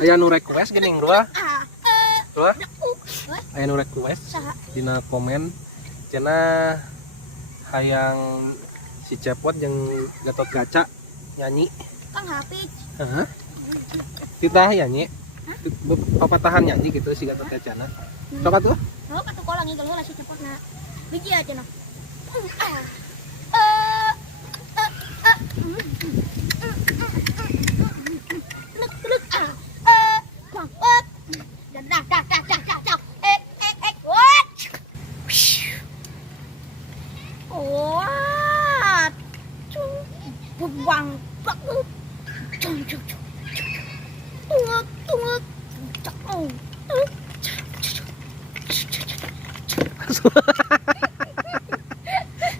Aya nu request geuning Rua. Rua. Aya nu request dina komen cenah hayang si Cepot jeung Gatot Kaca nyanyi. Kang Hafiz. Heeh. Titah nyanyi. Papatahan nyanyi gitu si Gatot Kacana. Sok atuh. Sok atuh kolang ngigel heula si Cepotna. Biji aja nah. Buang banget. Tunggu.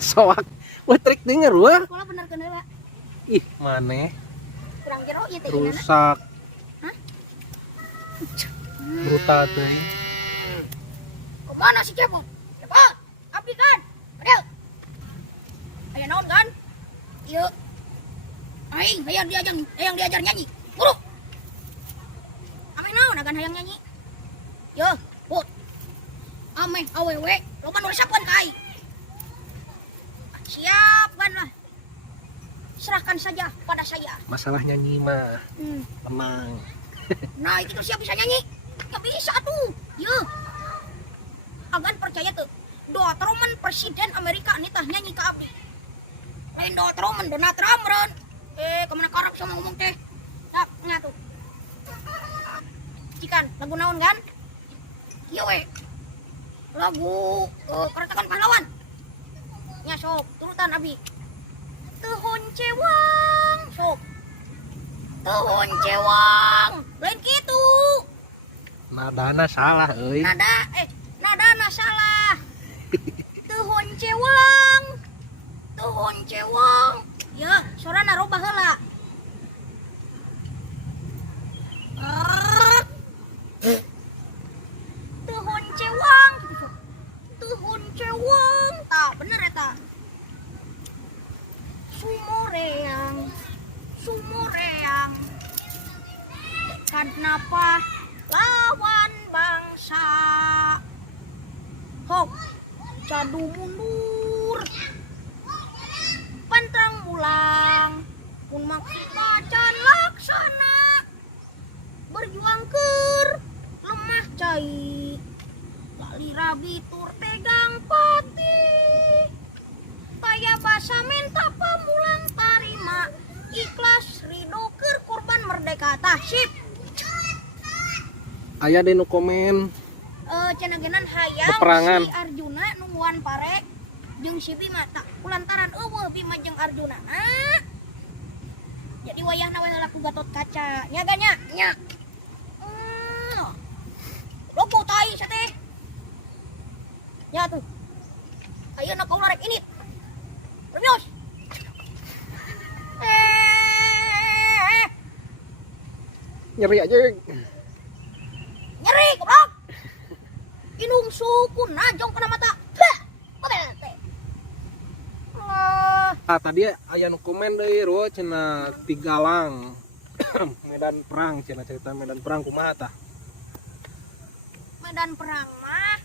Soak. Wah trik denger Rua. Kalau bener kan heula. Ih, maneh Kurang jero ieu teh. rusak. Hah? Brutal teuing. Kemana si Cepot? Cepot, abdi kan? Adel. Aya naon kan? Ieu. Aing hayang diajar nyanyi. Buru. Ameh naon agan hayang nyanyi? Yo, put. Ameh awewe, loba nu resepkeun ka aing. Siap kan lah. Serahkan saja pada saya. Masalah nyanyi mah tenang. Nah, itu siap bisa nyanyi? Gak bisa tuh. Yo. Agan percaya tuh. Donald Trump presiden Amerika nih tah nyanyi ke abdi. Lain Donald Trump ren. Kemana karap sama ngomong teh. Nah, ngatu. Cikan, lagu naon kan? Iya we. Lagu Keretakan Pahlawan. Nya sok, turutan abi. Tuhun cewang, sok. Tuhun cewang. Lain gitu. Nadana salah euy. Nadana salah. Tuhun cewang. Tuhun cewang. Ya, sorana robah heula. Tuhun cewang. Tuhun cewang. Tah, bener eta. Sumureang. Kenapa lawan bangsa? Hok, cadu mundur. Pantang mulang. Pun maksud macan laksana. Berjuang ker lemah cai. Lali rabi tur tegang pati. Paya basa minta pamulang tarima. Ikhlas ridho ker korban merdeka tasip. Aya deh nu komen Cenagenan hayang peperangan si Arjuna nungguan pare jeung si Bima tak kulantaran eueuh Bima jeung Arjuna. Jadi wayahna we heula ku Gatot Kaca. Nya ganya nya. Lopo tai sa teh. Ya tuh. Ayeuna kaula rek init. Remios. nyeri aja. Nyeri goblok. Inung sukun najong kena mata. Tadi aya nu komen deui Ro cenah Tigalang. Medan perang cenah cerita medan perang kumaha tah? Medan perang mah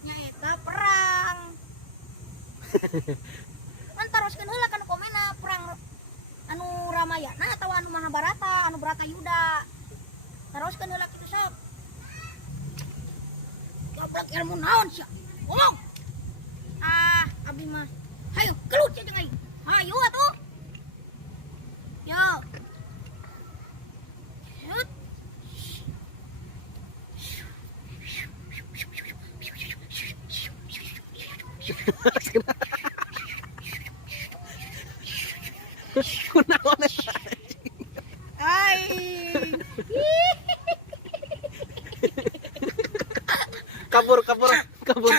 nyaeta perang. Mantaroskeun heula kana komena perang anu Ramayana atau anu Mahabharata, anu Bratayuda. Taroskeun heula kitu sok. Goblok ilmu naon sia? Ngomong. Abi mah. Hayu, kelut ya jeung aing. Hayu atuh. Yo. Yut. Kabur.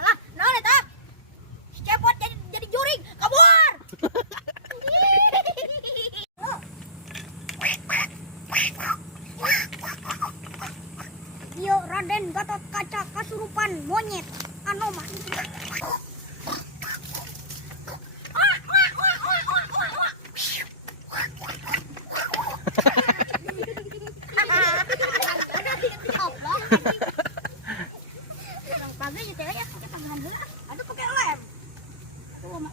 Alah, naon eta? Si Cepot jadi juring, kabur. Yo Raden Gatot Kaca kasurupan monyet Anoman. Pagi gitu ya, kita pagi heula. Aduh pakai lem. Tuh mak